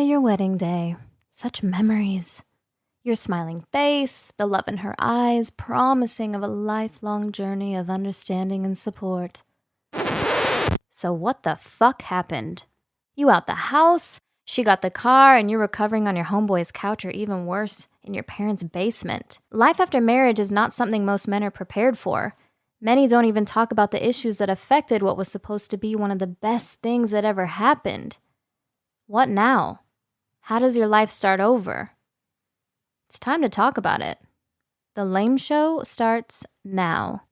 your wedding day. Such memories. Your smiling face, the love in her eyes, promising of a lifelong journey of understanding and support. So what the fuck happened? You out the house, she got the car, and you're recovering on your homeboy's couch, or even worse, in your parents' basement. Life after marriage is not something most men are prepared for. Many don't even talk about the issues that affected what was supposed to be one of the best things that ever happened. What now? How does your life start over? It's time to talk about it. The Lame Show starts now.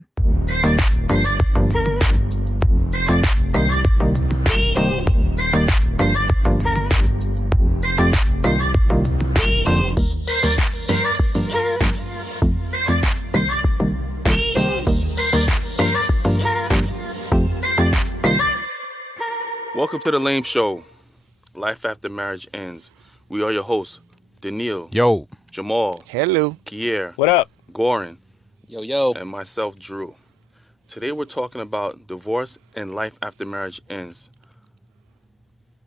Welcome to The Lame Show. Life after marriage ends. We are your hosts, Daniil. Yo. Jamal. Hello. Kier. What up? Goran. Yo. And myself, Drew. Today we're talking about divorce and life after marriage ends.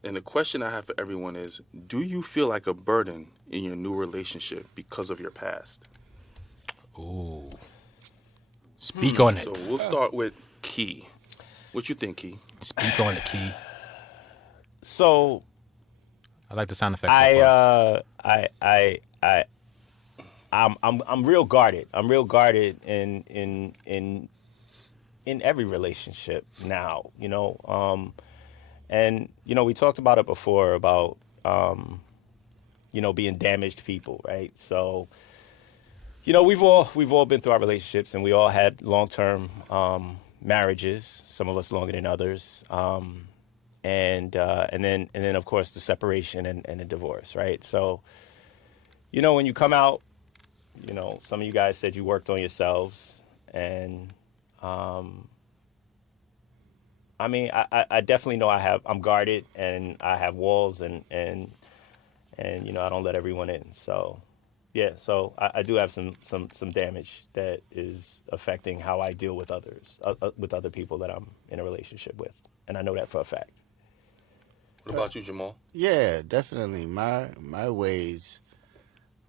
And the question I have for everyone is, do you feel like a burden in your new relationship because of your past? Ooh. Speak on it. So we'll start with Key. What you think, Key? Speak on it, Key. So I like the sound effects. I'm real guarded. I'm real guarded in every relationship now, you know. And you know, we talked about it before about you know, being damaged people, right? So, you know, we've all been through our relationships, and we all had long-term marriages. Some of us longer than others. And then of course the separation and the divorce, right? So, you know, when you come out, you know, some of you guys said you worked on yourselves, and I mean, I definitely know I'm guarded, and I have walls, and you know, I don't let everyone in. So yeah, so I do have some damage that is affecting how I deal with others, with other people that I'm in a relationship with, and I know that for a fact. What about you, Jamal? Yeah, definitely. My ways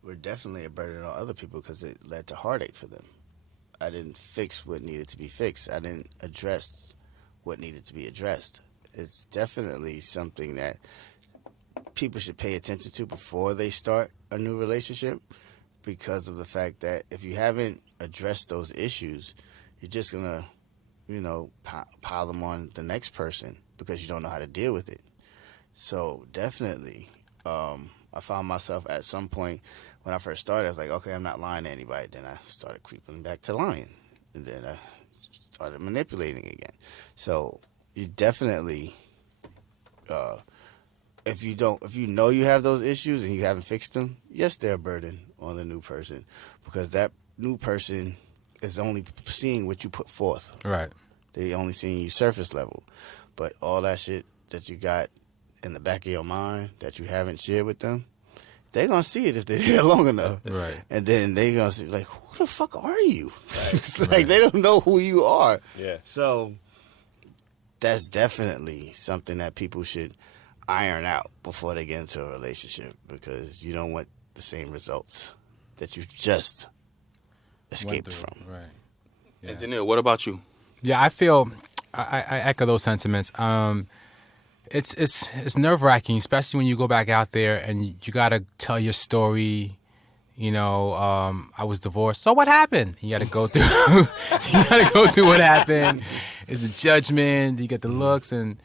were definitely a burden on other people because it led to heartache for them. I didn't fix what needed to be fixed. I didn't address what needed to be addressed. It's definitely something that people should pay attention to before they start a new relationship, because of the fact that if you haven't addressed those issues, you're just going to, you know, pile them on the next person because you don't know how to deal with it. So definitely, I found myself at some point when I first started, I was like, okay, I'm not lying to anybody. Then I started creeping back to lying. And then I started manipulating again. So you definitely, if you know you have those issues and you haven't fixed them, yes, they're a burden on the new person, because that new person is only seeing what you put forth. Right. They only seeing you surface level. But all that shit that you got in the back of your mind that you haven't shared with them, they're going to see it if they're here long enough. Right. And then they're going to see, like, who the fuck are you? Right. It's like they don't know who you are. Yeah. So that's definitely something that people should iron out before they get into a relationship, because you don't want the same results that you just escaped from. Right. Yeah. And Daniil, what about you? Yeah, I feel I echo those sentiments. It's nerve-wracking, especially when you go back out there and you got to tell your story. You know, I was divorced. So what happened? You got to go through. You got to go through what happened. It's a judgment. You get the looks, and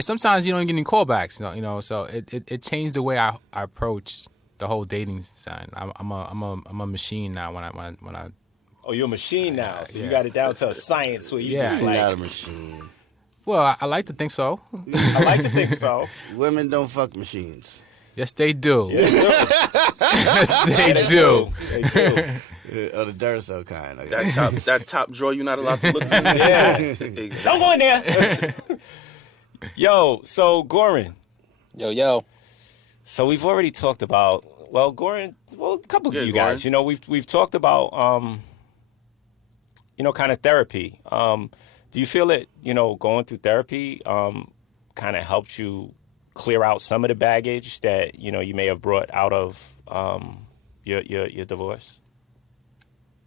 sometimes you don't get any callbacks. You know. So it changed the way I approach the whole dating side. I'm a machine now. When I. Oh, you're a machine now, so yeah. you got it down to a science where you just You're like. not a machine. Well, I like to think so. I like to think so. Women don't fuck machines. Yes, they do. Yeah, Yes, they do. They do. Or the Duracell kind. Okay. That top drawer you're not allowed to look in. Yeah. Exactly. Don't go in there. Yo, so Goran. Yo. So we've already talked about, Goran, a couple of you guys. Goran. You know, we've talked about you know, kind of therapy. Do you feel that, you know, going through therapy kind of helped you clear out some of the baggage that you may have brought out of your divorce?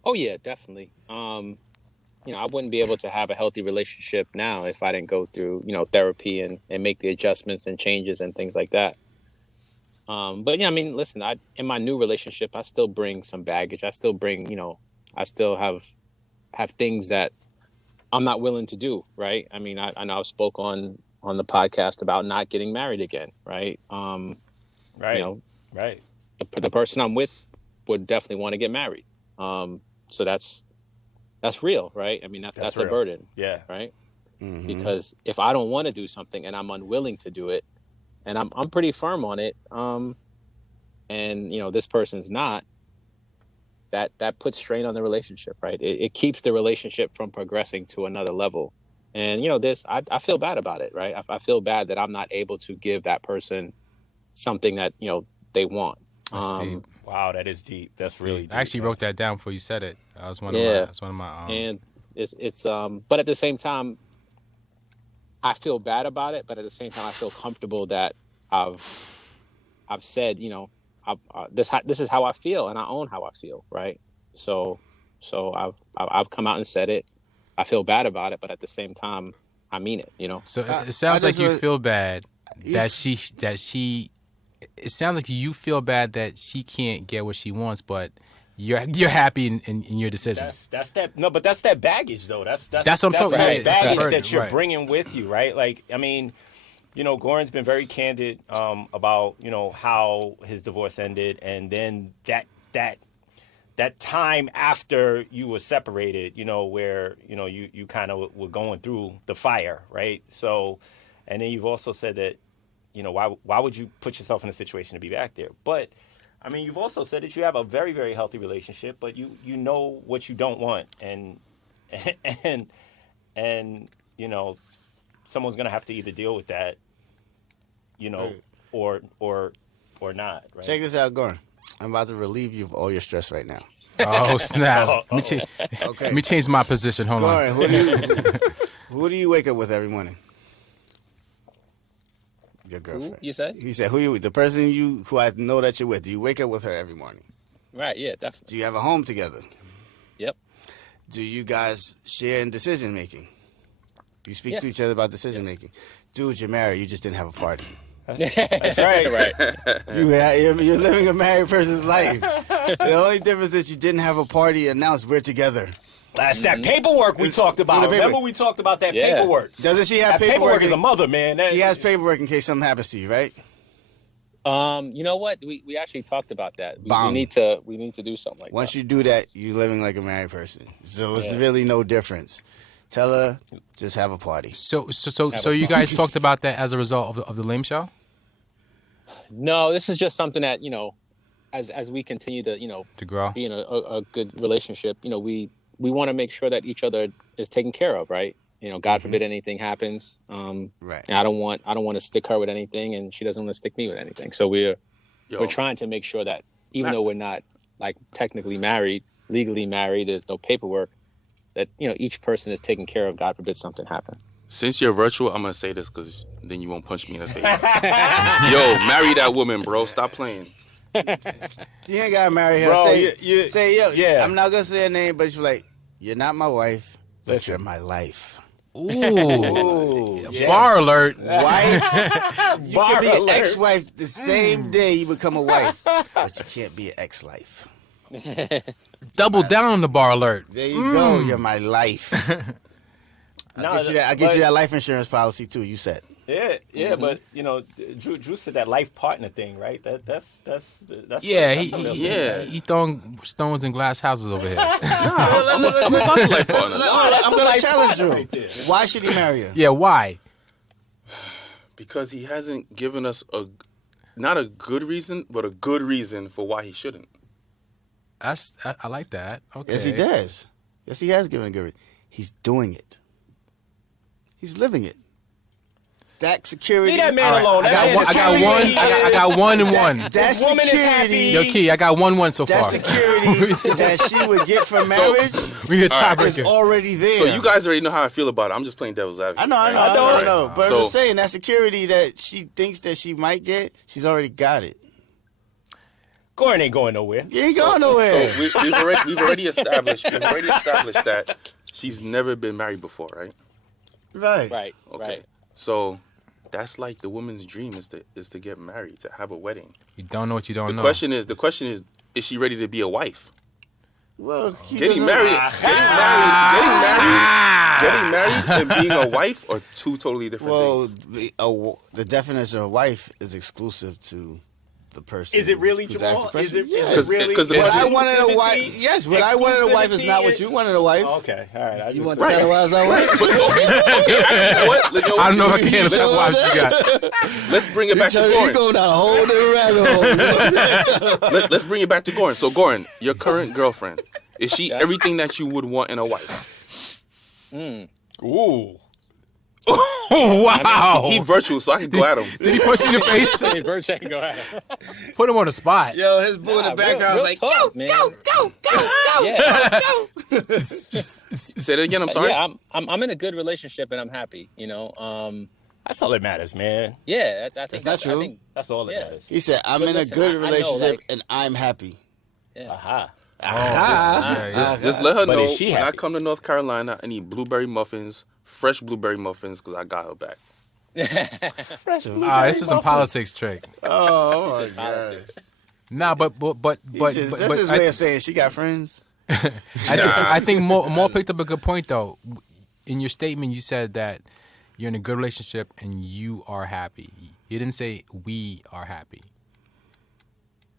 Oh yeah, definitely. I wouldn't be able to have a healthy relationship now if I didn't go through, therapy and make the adjustments and changes and things like that. But yeah, I mean, listen, in my new relationship, I still bring some baggage. I still bring, I still have things that I'm not willing to do, right? I mean, I know I've spoke on the podcast about not getting married again, right? Right. You know, Right. the person I'm with would definitely want to get married. So that's real, right? I mean, that's a real. burden, Yeah. right? Because if I don't want to do something and I'm unwilling to do it, and I'm pretty firm on it, and this person's not, that puts strain on the relationship, right? It keeps the relationship from progressing to another level. And I feel bad about it, right? I feel bad that I'm not able to give that person something that they want. That's deep. Wow, that is deep. That's really deep. I actually man. wrote that down before you said it. That was one Yeah. of my. And it's but at the same time, I feel bad about it, but at the same time I feel comfortable that I've said, this is how I feel, and I own how I feel, right? So I've come out and said it. I feel bad about it, but at the same time I mean it, So it sounds like you feel bad You- that she. It sounds like you feel bad that she can't get what she wants, but you're happy in your decision. That's that. No, but that's that baggage, though. That's what I'm talking that about. baggage Right, that you're right. bringing with you, right? Like, I mean, Goran's been very candid about how his divorce ended, and then that time after you were separated, where you kind of were going through the fire, right? So, and then you've also said that why would you put yourself in a situation to be back there? But I mean, you've also said that you have a very, very healthy relationship, but you know what you don't want, and someone's gonna have to either deal with that, or not, right? Check this out, Goran. I'm about to relieve you of all your stress right now. Oh snap! Let Okay. me change my position. Hold on. Goran, who do you wake up with every morning? Your girlfriend. you said? You said the person who I know that you're with. Do you wake up with her every morning? Right, yeah, definitely. Do you have a home together? Yep. Do you guys share in decision making? You speak Yeah. to each other about decision making. Dude, you're married. You just didn't have a party. That's right. Right. You're living a married person's life. The only difference is you didn't have a party announced we're together. That's that paperwork we talked about. The paperwork. Remember we talked about that Yeah. paperwork. Doesn't she have That paperwork is a in- mother, man. She has paperwork in case something happens to you, right? You know what? We actually talked about that. We Bomb. need to do something like Once that. you do that, you're living like a married person. So it's Yeah. really no difference. Tell her, just have a party. So you guys talked about that as a result of the Lame Show? No, this is just something that as we continue to To grow. be in a good relationship, we want to make sure that each other is taken care of, right? God forbid anything happens. Right. And I don't want to stick her with anything, and she doesn't want to stick me with anything. So we're trying to make sure that even though we're not like technically married, legally married, there's no paperwork, that each person is taken care of. God forbid something happen. Since you're virtual, I'm gonna say this because then you won't punch me in the face. Yo, marry that woman, bro. Stop playing. You ain't gotta marry her. Bro, Say, say, yo, yeah. I'm not gonna say her name, but she's like, you're not my wife, but Listen. you're my life. Ooh. Ooh, yeah. Bar alert. Wives, you Bar can be an alert. ex-wife the same day you become a wife, but you can't be an ex-life. Double down on the bar alert. There you go. You're my life. I'll get you that life insurance policy too. You said. Yeah, but Drew said that life partner thing, right? That's Yeah, that's a real thing. Yeah. he throwing stones in glass houses over here. I'm a fucking life partner. I'm a gonna life challenge partner you. right there. Why should he marry her? Yeah, why? Because he hasn't given us not a good reason, but a good reason for why he shouldn't. I like that. Okay. Yes, he does. Yes, he has given a good reason. He's doing it. He's living it. that security. Leave that man All right, alone. I got one and one. That This woman is security. happy. Yo, Key, I got 1-1 so That far. security that she would get from marriage We need a All right, is tiebreaker. already there. So you guys already know how I feel about it. I'm just playing devil's advocate. I know. But So- I'm just saying that security that she thinks that she might get, she's already got it. Gordon ain't going nowhere. You ain't going nowhere. So we've already established that she's never been married before, right? Right. Right. Okay. Right. So that's like the woman's dream is to get married, to have a wedding. You don't know what you don't The know. question is she ready to be a wife? Well, he Getting doesn't- married and being a wife are two totally different Well, things. the definition of wife is exclusive to the person. Is it really, who's Jamal? asked the Is it, question. is Yes. it really? Because the What I question- wanted a Exclusivity? wife. Yes, what I wanted a wife is not what Exclusivity you wanted a wife. Okay, all right. You want just- to categorize our wife? I don't know if I can handle what you got. Let's bring it back to You Goran. go down a whole different rabbit hole. Let's bring it back to Goran. So Goran, your current girlfriend, is she everything that you would want in a wife? Ooh. Oh, wow. He virtual, so I can go at him. Did he punch you in the face? Hey, bird check and go ahead. Put him on the spot. Yo, his boo in the background was like, talk, man. Go. Yeah. Say that again. I'm sorry. Yeah, I'm in a good relationship and I'm happy. That's all that matters, man. Yeah, I think not true. I think, That's all that Yeah. matters. he said, I'm But in listen, a good I know, relationship like- and I'm happy. Aha. Just let her But know is she when I happy? come to North Carolina, I need blueberry muffins, fresh blueberry muffins, because I got her back. This is some politics trick. Oh, my It's God. politics. Nah, but That's his way of saying she got friends. I think Mo picked up a good point though. In your statement, you said that you're in a good relationship and you are happy. You didn't say we are happy.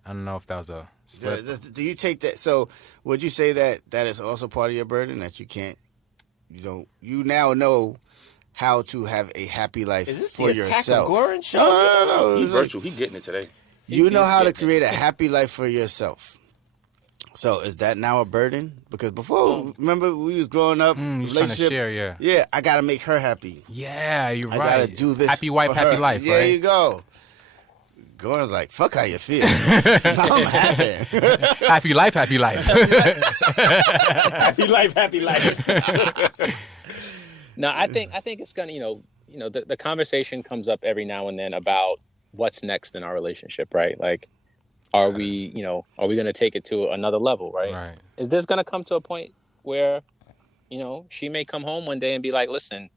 I don't know if that was a slip. Do you take that? So, would you say that that is also part of your burden that you can't, you now know how to have a happy life Is this for the Attack of yourself? Goran show? No. He It's like, virtual. He getting it today. you know how to getting it. create a happy life for yourself. So, is that now a burden? Because before, remember, we was growing up, You're trying to share, yeah. Yeah, I got to make her happy. Yeah, you're I right. got to do this. Happy wife, for happy her. life, There right? you go. Gordon's like, fuck how you feel. I'm happy. Happy life, happy life. Happy life, happy life. No, I think it's gonna, the conversation comes up every now and then about what's next in our relationship, right? Like, are we gonna take it to another level, right? Right. Is this gonna come to a point where, she may come home one day and be like, listen,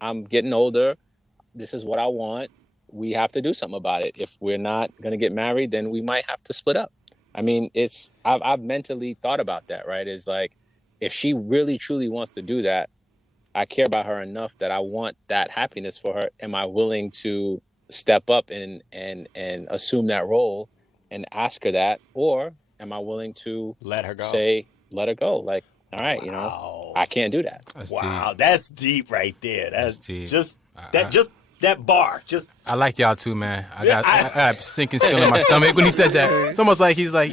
I'm getting older. This is what I want. We have to do something about it. If we're not gonna get married, then we might have to split up. I mean, I've mentally thought about that, right? It's like, if she really truly wants to do that, I care about her enough that I want that happiness for her. Am I willing to step up and assume that role and ask her that? Or am I willing to Let her go. say, let her go? Like, all right, Wow. I can't do that. That's Wow, deep. that's deep right there. That's deep. just that bar. Just I like y'all too, man. I Yeah, got a sinking feeling in my stomach when he said that. It's almost like he's like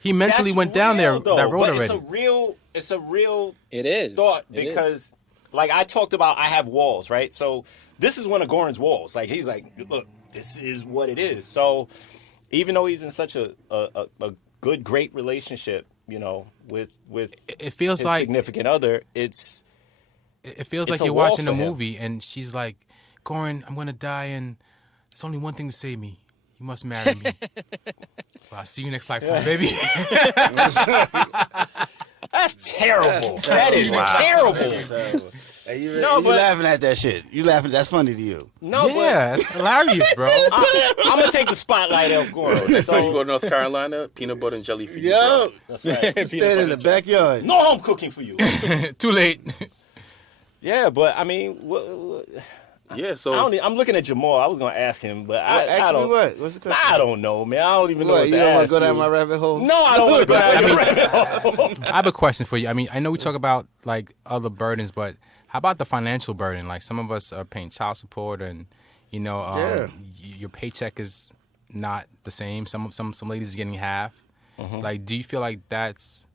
he mentally that's went down there real, though. that road But already. It's a real It is. thought It is. because, like I talked about, I have walls, right? So this is one of Goran's walls. Like he's like, look, this is what it is. So even though he's in such a good, great relationship, with It feels his like significant other, it feels it's like a you're wall watching a for him. movie and she's like, Goran, I'm gonna die and there's only one thing to save me. You must marry me. Well, I'll see you next lifetime, baby. that's terrible. That is terrible. Hey, you No, but- laughing at that shit. You laughing. That's funny to you. No, Yeah, it's hilarious, bro. but I'm gonna take the spotlight off Goran. So you go So to North Carolina, peanut butter and jelly for you. Yo, bro. that's right. stand in the backyard. No home cooking for you. Too late. Yeah, but I mean, Yeah, so I'm looking at Jamal. I was gonna ask him, but I Ask me don't. what? What's the question? I don't know, man. I don't even know What, what you to don't want ask to go down you. my rabbit hole? No, I don't want to go down your mean- rabbit hole. I have a question for you. I mean, I know we talk about like other burdens, but how about the financial burden? Like some of us are paying child support, and your paycheck is not the same. Some ladies are getting half. Like, do you feel like that's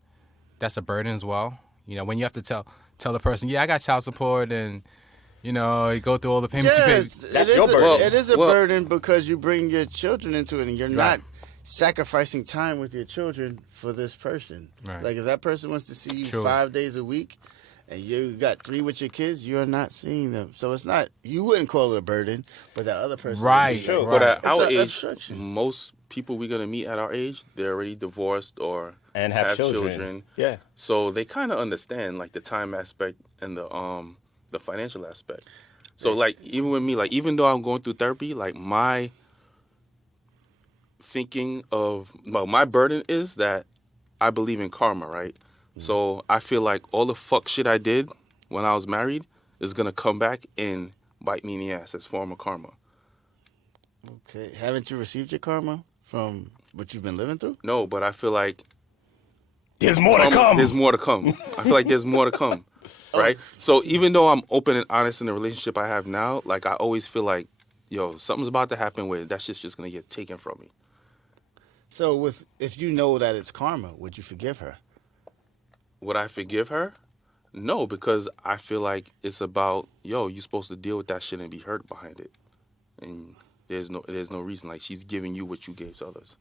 a burden as well? When you have to tell the person, yeah, I got child support, and You know, you go through all the payments. Yes, That's your burden. It is a Well- burden because you bring your children into it, and you're Right. not sacrificing time with your children for this person. Right. Like if that person wants to see you True. 5 days a week, and you got 3 with your kids, you're not seeing them. So it's not. You wouldn't call it a burden, but that other person. would Right. be. True. Right. But at It's our a age, obstruction. most people we're gonna meet at our age, they're already divorced or And have children. Yeah. So they kind of understand like the time aspect and the financial aspect. So like even with me, like even though I'm going through therapy, like my thinking of my burden is that I believe in karma, right? So I feel like all the fuck shit I did when I was married is gonna come back and bite me in the ass as form of karma. Okay. Haven't you received your karma from what you've been living through? No, but I feel like There's more to come. there's more to come. I feel like there's more to come, right? So even though I'm open and honest in the relationship I have now, like I always feel like, yo, something's about to happen where that shit's just gonna get taken from me. So if you know that it's karma, would you forgive her? Would I forgive her? No, because I feel like it's about, yo, you're supposed to deal with that shit and be hurt behind it, and there's no reason. Like she's giving you what you gave to others.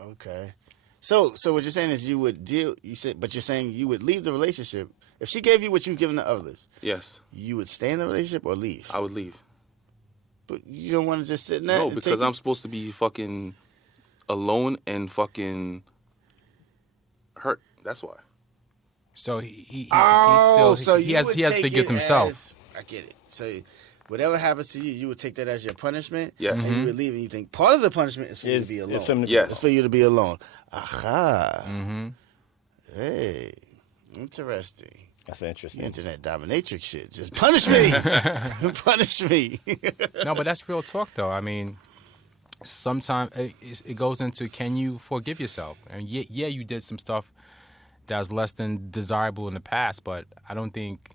Okay. So what you're saying is you would deal. But you're saying you would leave the relationship if she gave you what you've given to others. Yes, You would stay in the relationship or leave. I would leave. But you don't want to just sit in that. No, and because take I'm supposed to be fucking alone and fucking hurt. That's why. So he Oh, still he has you would take forgiven it himself. as- I get it. So whatever happens to you, you would take that as your punishment. Yes. And you would leave, and you think part of the punishment is for you to be alone. It's him to- Yes. It's for you to be alone. Aha. Mm-hmm. Hey, interesting. That's interesting. Internet dominatrix shit. Just punish me. Punish me. No, but that's real talk, though. I mean, sometimes it goes into, can you forgive yourself? And yeah, you did some stuff that was less than desirable in the past, but I don't think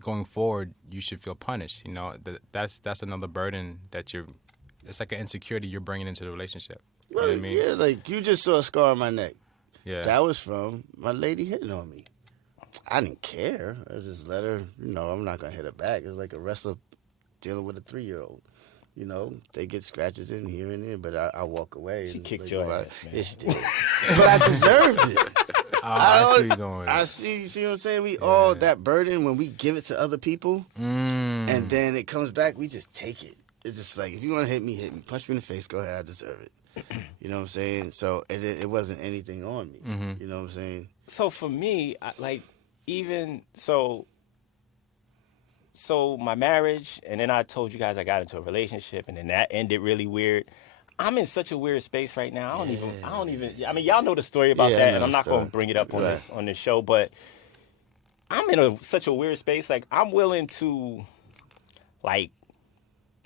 going forward you should feel punished. You know, that's another burden that it's like an insecurity you're bringing into the relationship. You know what I mean? Yeah, like you just saw a scar on my neck. Yeah. That was from my lady hitting on me. I didn't care. I just let her, I'm not going to hit her back. It's like a wrestler dealing with a 3-year-old. They get scratches in here and there, but I walk away. She and kicked like, your well, ass, man. Yeah, she did. But I deserved it. I see where you're going with I it. see. You see what I'm saying? We all that burden when we give it to other people, and then it comes back. We just take it. It's just like if you want to hit me, punch me in the face. Go ahead. I deserve it. You know what I'm saying? So it wasn't anything on me. You know what I'm saying? So for me, so my marriage, and then I told you guys I got into a relationship, and then that ended really weird. I'm in such a weird space right now. I don't even. I mean, y'all know the story about Yeah, I that, know and I'm the not going to story. bring it up on Right. this show. But I'm in such a weird space. Like I'm willing to, like,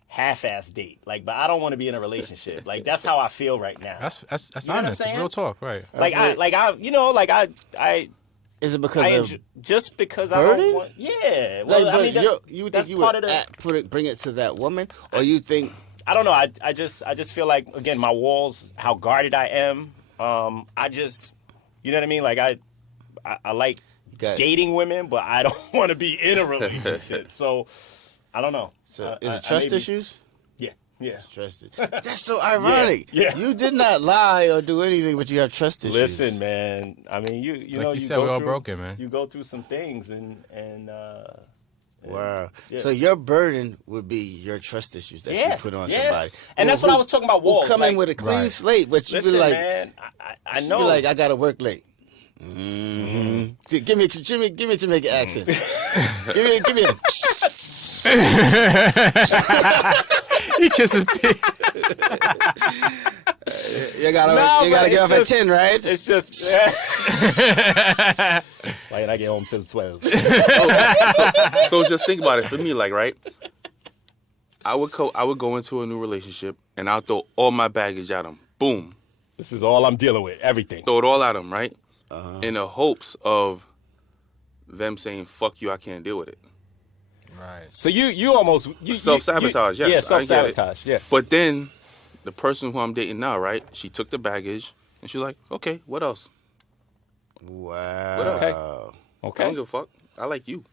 half-ass date. Like, but I don't want to be in a relationship. Like that's how I feel right now. That's You know what I'm honest. It's saying? real talk, right? Is it because I of just because I burden? don't want. Yeah. like, Well, I but mean, you would that's think you part would of the. bring it to that woman, or you think I don't know. I just feel like again my walls, how guarded I am. I just, you know what I mean. Like I like got- dating women, but I don't want to be in a relationship. So I don't know. so? Is it trust maybe- issues? Yeah. Trust it. That's so ironic. Yeah. You did not lie or do anything, but you have trust issues. Listen, man. I mean, you Like know, you you said, go we're all through- broken, man. You go through some things, and Wow. Yeah. So your burden would be your trust issues that you put on somebody. And that's what I was talking about. Walls. Who come in Like, with a clean Right. slate, but you listen, be like, man. I you know. be like, I gotta work late. Mm-hmm. Give me a Jamaican accent. give me a. He kisses teeth. You gotta but get off it's at 10, right? It's just. Why did I get home till 12? So just think about it. For me, like, right, I would go into a new relationship and I'll throw all my baggage at them. Boom. This is all I'm dealing with. Everything. Throw it all at them, right? In the hopes of them saying, fuck you, I can't deal with it. Right. So you almost Self-sabotage, yes. Yeah, I get it. self-sabotage. Yeah. But then the person who I'm dating now, right, she took the baggage and she's like, okay, what else? Wow. What else? I Okay. don't give a fuck. I like you.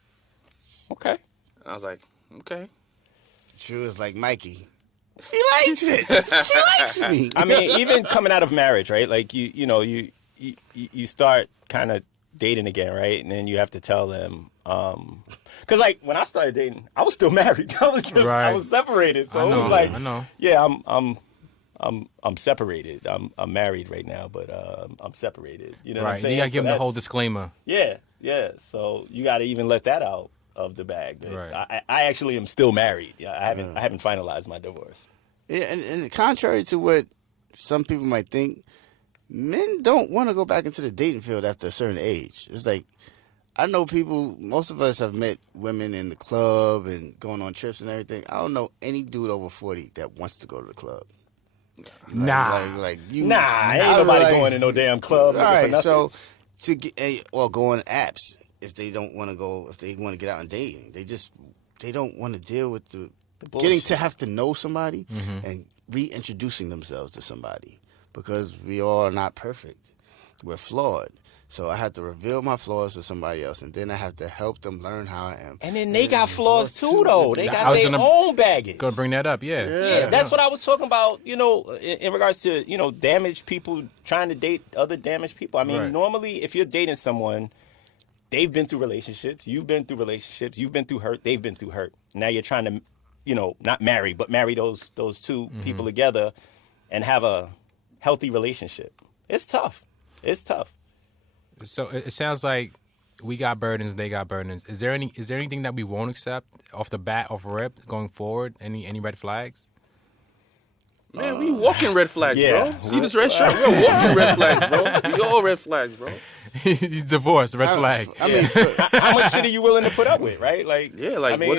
Okay. And I was like, Okay. True is like Mikey. She likes it. She likes me. I mean, even coming out of marriage, right? Like you start kind of dating again, right? And then you have to tell them, because like when I started dating, I was still married. I was separated, so it was like, yeah, I'm separated. I'm married right now, but I'm separated. You know what I'm saying? You gotta give So them the whole disclaimer. Yeah. So you got to even let that out of the bag. Right. I actually am still married. Yeah, I haven't finalized my divorce. Yeah, and contrary to what some people might think, men don't want to go back into the dating field after a certain age. It's like, I know people, most of us have met women in the club and going on trips and everything. I don't know any dude over 40 that wants to go to the club. Nah. Ain't nobody going to no damn club. All looking for right, nothing. so to get, or go on apps if they don't want to go, if they want to get out and dating. They don't want to deal with the getting to have to know somebody and reintroducing themselves to somebody, because we all are not perfect. We're flawed. So I have to reveal my flaws to somebody else, and then I have to help them learn how I am. And then they got flaws too, though. They got their own baggage. Gonna bring that up, yeah. Yeah, that's what I was talking about, in regards to, damaged people trying to date other damaged people. I mean, normally if you're dating someone, they've been through relationships, you've been through relationships, you've been through hurt, they've been through hurt. Now you're trying to, not marry, but marry those two people together and have a healthy relationship. It's tough. It's tough. So it sounds like we got burdens, they got burdens. Is there anything that we won't accept off the bat, off rip, going forward? Any red flags? Man, we walking red flags, yeah. bro. See this red shirt? We're walking red flags, bro. We all red flags, bro. He's divorced, red flag. I mean, How much shit are you willing to put up with, right? Like, Yeah, like I mean,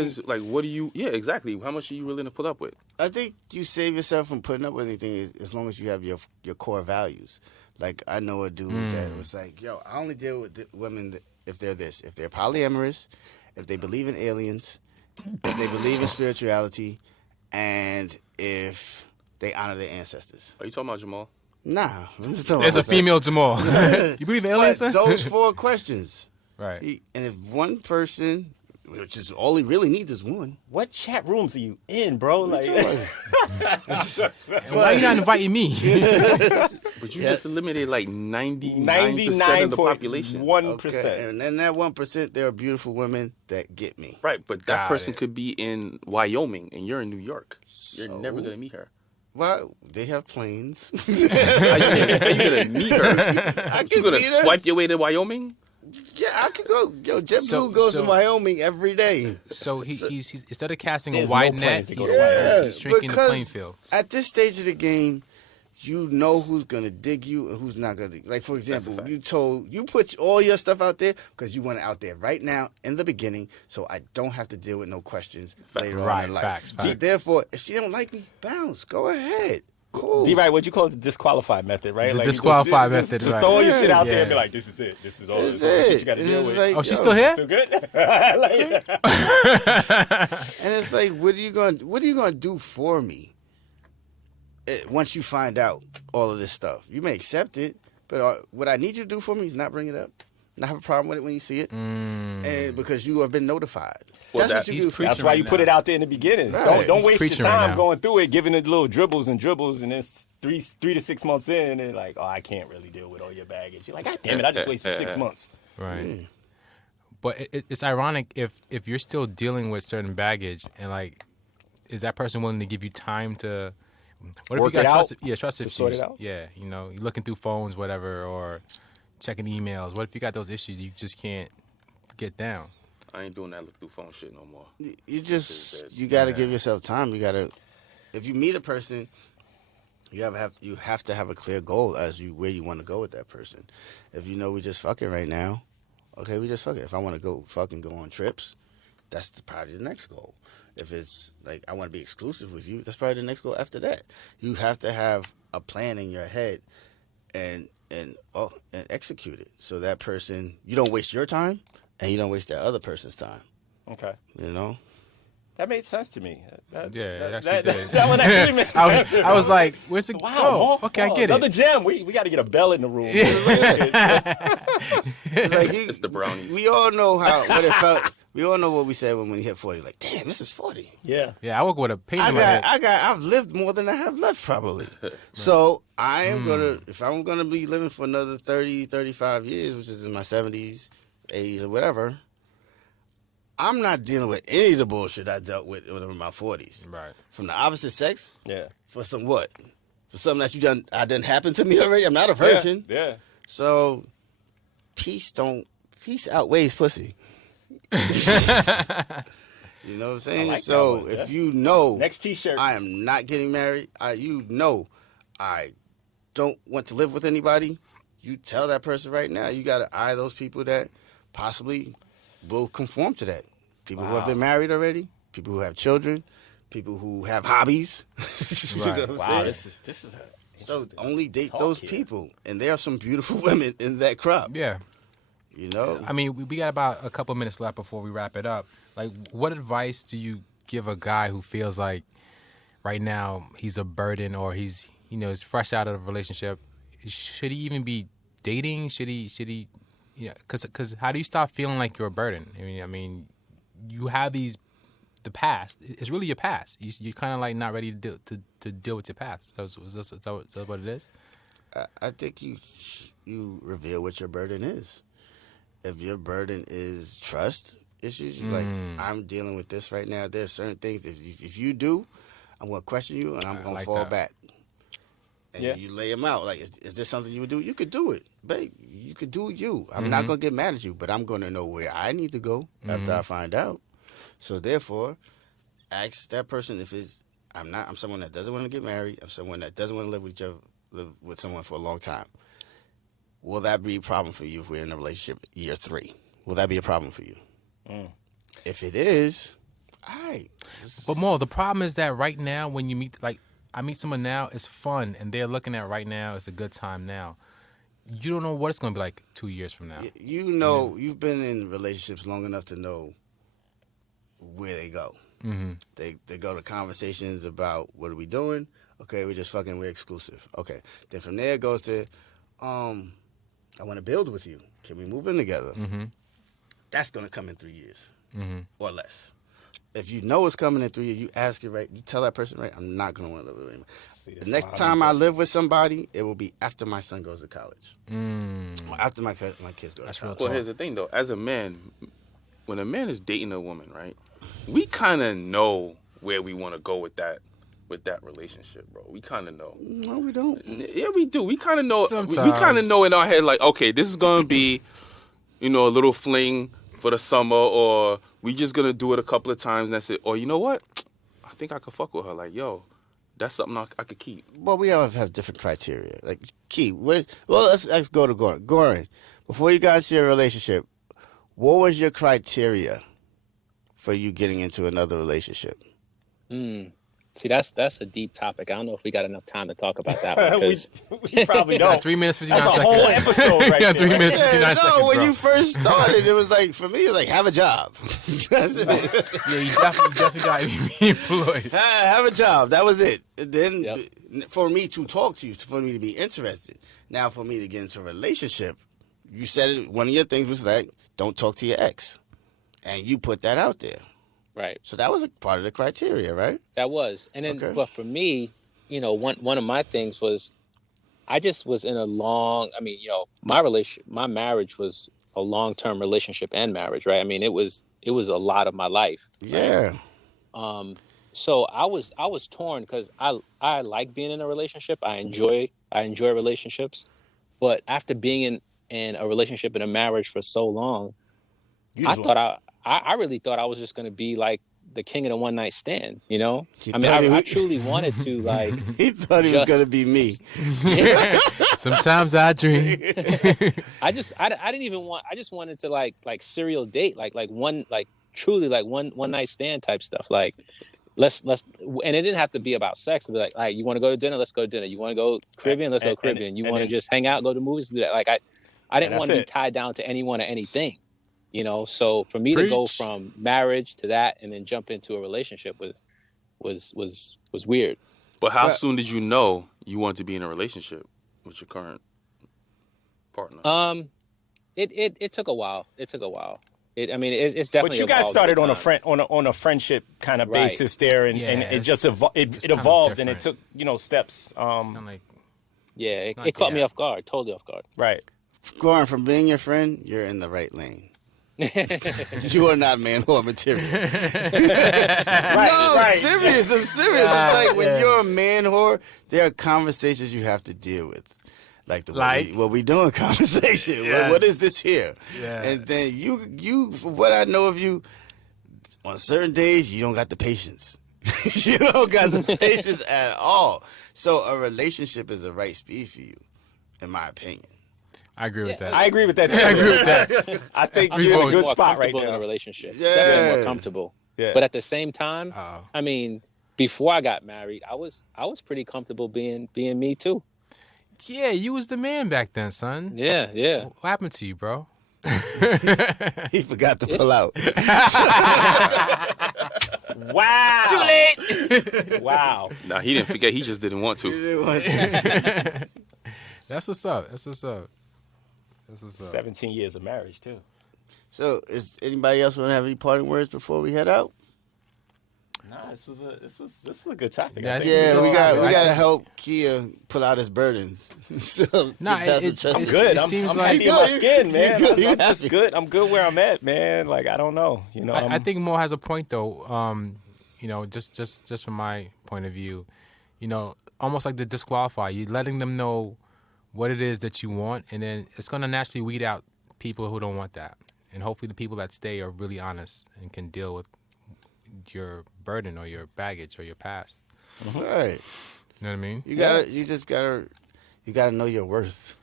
what do you? Yeah, exactly. How much are you willing to put up with? I think you save yourself from putting up with anything as long as you have your core values. Like, I know a dude that was like, yo, I only deal with women if they're this. If they're polyamorous, if they believe in aliens, if they believe in spirituality, and if they honor their ancestors. Are you talking about Jamal? Nah. I'm just talking There's a about female Jamal. You believe in aliens? But Son? those 4 questions. Right. And if one person, which is all he really needs is one. what chat rooms are you in, bro? Like, Why are you not inviting me? But you just eliminated like 99% of the population. 1%. Okay. And then that 1%, there are beautiful women that get me. Right, but that Got person it. could be in Wyoming and you're in New York. You're never gonna meet her. Well, they have planes. How you gonna meet her? You gonna meet her. swipe your way to Wyoming? Yeah, I could go. Yo, JetBlue So- goes so- to Wyoming every day. So he's instead of casting a There's wide no net, planes to go to he's Wyoming. shrinking the because playing field. At this stage of the game, you know who's gonna dig you and who's not gonna. Like, for example, fact. you put all your stuff out there because you want it out there right now in the beginning, so I don't have to deal with no questions later on Right, in life. facts. So therefore, if she don't like me, bounce. Go ahead. Cool. D-Right, what you call it, the disqualified method, right? The Like, disqualified just method, Just right. throw all your shit out Yeah. there and be like, this is it. This is all. That's This is all the shit it. you got to And deal it's with. like, Oh, she's yo, still here? Still good? Like, And it's like, what are you gonna do for me? Once you find out all of this stuff, you may accept it, but what I need you to do for me is not bring it up, not have a problem with it when you see it, and because you have been notified. Well, That's what he's you do. preaching that's why right you put now. it out there in the beginning. So Right. don't He's waste your preaching right time now. going through it, giving it little dribbles, and then it's 3 to 6 months in, and like, oh, I can't really deal with all your baggage. You're like, God damn it, I just wasted 6 months. Right. But it's ironic if you're still dealing with certain baggage and like, is that person willing to give you time to? What Work if you it got out? trust To issues? sort it out? Yeah, you're looking through phones, whatever, or checking emails. What if you got those issues you just can't get down? I ain't doing that look through phone shit no more. You got to give yourself time. You got to, if you meet a person, you have to have a clear goal as where you want to go with that person. If you know we just fucking right now, okay, we just fucking. If I want to go on trips, that's probably the next goal. If it's like I want to be exclusive with you, that's probably the next goal after that. You have to have a plan in your head and execute it. So that person, you don't waste your time and you don't waste that other person's time. Okay. You know? That made sense to me. Yeah, it actually that, did. that one actually made sense. I was like, where's the? Wow. Oh, okay, I get Another it. gem. We got to get a bell in the room. It's like It's the brownies. We all know what it felt. We all know what we said when we hit 40. Like, damn, this is 40. Yeah. Yeah, I woke with a pain in my head. I've lived more than I have left, probably. So I am gonna, if I'm gonna be living for another 30, 35 years, which is in my 70s, 80s, or whatever, I'm not dealing with any of the bullshit I dealt with when I was in my 40s. Right. From the opposite sex, Yeah. for some what? For something that I done happened to me already. I'm not a virgin. Yeah. So peace outweighs pussy. You know what I'm saying? I like that so one, if you know Next T-shirt. I am not getting married, I don't want to live with anybody, you tell that person right now. You got to eye those people that possibly will conform to that. People who have been married already, people who have children, people who have hobbies. You know what I'm Wow, saying? this is a So only date talk those here. people, and there are some beautiful women in that crop. Yeah. You know, I mean, we got about a couple minutes left before we wrap it up. Like, what advice do you give a guy who feels like right now he's a burden, or he's fresh out of a relationship? Should he even be dating? Should he? Yeah, because how do you stop feeling like you're a burden? I mean, you have the past. It's really your past. You're kind of like not ready to deal with your past. Is that what it is? I think you reveal what your burden is. If your burden is trust issues, you're like, I'm dealing with this right now. There's certain things, if you do, I'm going to question you and I'm going to fall back. And you lay them out. Like, is this something you would do? You could do it, babe. You could do you. I'm not going to get mad at you, but I'm going to know where I need to go after I find out. So therefore, ask that person if I'm someone that doesn't want to get married. I'm someone that doesn't want to live with someone for a long time. Will that be a problem for you if we're in a relationship year 3? Will that be a problem for you? If it is, all right. But Mo, the problem is that right now when you meet, like, I meet someone now, it's fun, and they're looking at right now, it's a good time now. You don't know what it's going to be like 2 years from now. You know, you've been in relationships long enough to know where they go. Mm-hmm. They go to conversations about, what are we doing? Okay, we're just fucking, we're exclusive. Okay. Then from there it goes to, I want to build with you. Can we move in together? Mm-hmm. That's going to come in 3 years or less. If you know it's coming in 3 years, you ask it right. You tell that person right, I'm not going to want to live with him. The next time I live with somebody, it will be after my son goes to college. After my kids go to college. Well, here's the thing, though. As a man, when a man is dating a woman, right, we kind of know where we want to go with that relationship, bro. We kind of know. No, we don't. Yeah, we do. We kind of know. Sometimes. We kind of know in our head, like, okay, this is gonna be, a little fling for the summer, or we just gonna do it a couple of times and that's it. Or you know what? I think I could fuck with her. Like, yo, that's something I could keep. Well, we all have different criteria. Like, let's go to Goran. Goran, before you guys share a relationship, what was your criteria for you getting into another relationship? See, that's a deep topic. I don't know if we got enough time to talk about that one. we probably don't. 3 minutes, 59 That's seconds. a whole episode right Yeah, there. 3 minutes, 59 seconds, when bro. you first started, it was like, for me, it was like, have a job. That's it. Yeah, you definitely got to be employed. Have a job. That was it. And then Yep. for me to talk to you, for me to be interested. Now, for me to get into a relationship, you said it. One of your things was like, don't talk to your ex. And you put that out there. Right. So that was a part of the criteria, right? That was. And then, Okay. but for me, one of my things was I just was in a my marriage was a long-term relationship and marriage, right? I mean, it was a lot of my life. Yeah. So I was torn because I like being in a relationship. I enjoy relationships, but after being in a relationship and a marriage for so long, I really thought I was just going to be like the king of the one night stand, I mean, I truly wanted to, like. He thought he was going to be me. Sometimes I dream. I didn't even want. I just wanted to like serial date, like one, like truly like one night stand type stuff. Like let's, and it didn't have to be about sex. It'd be like, all right, you want to go to dinner? Let's go to dinner. You want to go Caribbean? Let's go Caribbean. You want to just hang out, go to movies? Do that. Like I didn't want to be tied down to anyone or anything. So for me to go from marriage to that and then jump into a relationship was weird. But how soon did you know you wanted to be in a relationship with your current partner? It took a while. It's definitely. But you guys evolved over started on a time. on a friendship kind of Right. basis there, and Yeah, and it just it's it kinda evolved and it took different. steps. It's kinda like, Yeah, not it caught me yet. off guard, totally off guard. Right. Going from being your friend, you're in the right lane. You are not man whore material. No, right. I'm serious. It's like when you're a man whore, there are conversations you have to deal with. Like what we doing conversation. Yes. What is this here? Yeah. And then you, from what I know of you, on certain days you don't got the patience. You don't got the patience at all. So a relationship is the right speed for you, in my opinion. I agree with that. I agree with that. Too. I agree with that. I think three you're in a votes. good More spot right comfortable in a now. relationship. Yeah. Definitely more comfortable. Yeah. But at the same time, Uh-oh. I mean, before I got married, I was pretty comfortable being me too. Yeah, you was the man back then, son. Yeah, yeah. What happened to you, bro? He forgot to pull out. Wow. Too late. Wow. Nah, he didn't forget. He just didn't want to. That's what's up. That's what's up. That's what's up. 17 years of marriage too. So, is anybody else want to have any parting words before we head out? Nah, this was a good topic. Yeah, I think. Yeah, we got I to think- help Kia pull out his burdens. So, Nah, that's it- what I'm it's- good. it I'm, seems I'm like- happy in my skin, You man. good, you I'm just happy. good. I'm good where I'm at, man. Like I don't know, I think Mo has a point though. Just from my point of view, almost like the disqualify. You're letting them know what it is that you want, and then it's gonna naturally weed out people who don't want that. And hopefully, the people that stay are really honest and can deal with your burden or your baggage or your past. Right. You know what I mean? You gotta know your worth.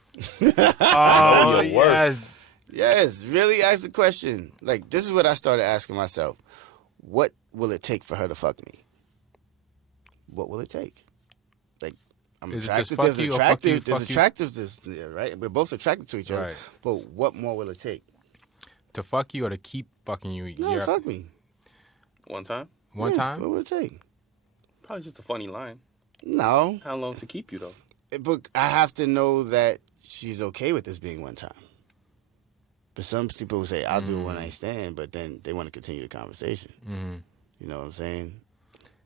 Oh, your worth. Yes, really ask the question. Like, this is what I started asking myself. What will it take for her to fuck me? What will it take? Like, I'm Is it attracted. just fuck There's you or fuck you, attractive. There's fuck you? attractiveness, yeah, right? We're both attracted to each other. Right. But what more will it take? To fuck you or to keep fucking you? No, year- fuck me. One time, One Yeah, time? What will it take? probably just a funny line. No, How long to keep you though? but I have to know that she's okay with this being one time. But some people will say, I'll do it when I stand, but then they want to continue the conversation. Mm-hmm. You know what I'm saying?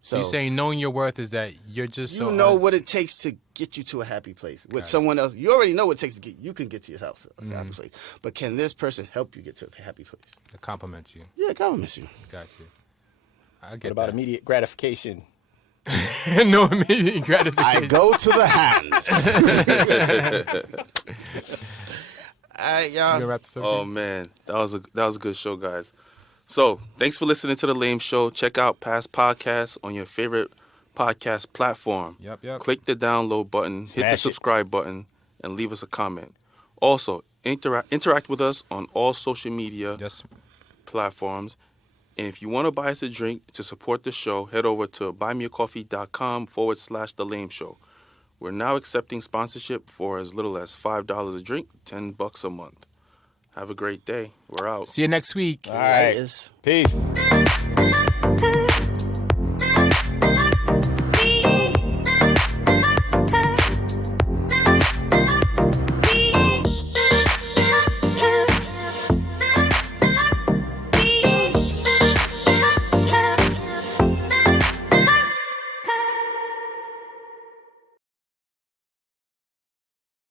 So you're saying knowing your worth is that you're just you so know what it takes to get you to a happy place with someone else. You already know what it takes to get you can get to yourself a happy place. But can this person help you get to a happy place? it compliments you. Yeah, it compliments you. Got you. I what get about that. immediate gratification? No immediate gratification. I go to the hands. All right, You y'all. gonna wrap this up? Oh Pete? man, that was a good show, guys. So thanks for listening to the Lame Show. Check out past podcasts on your favorite podcast platform. Yep. Click the download button, hit the Smash it. subscribe button, and leave us a comment. Also, interact with us on all social media Just platforms. And if you want to buy us a drink to support the show, head over to buymeacoffee.com/The Lame Show. We're now accepting sponsorship for as little as $5 a drink, $10 a month. Have a great day. We're out. see you next week. All right. Latest. Peace.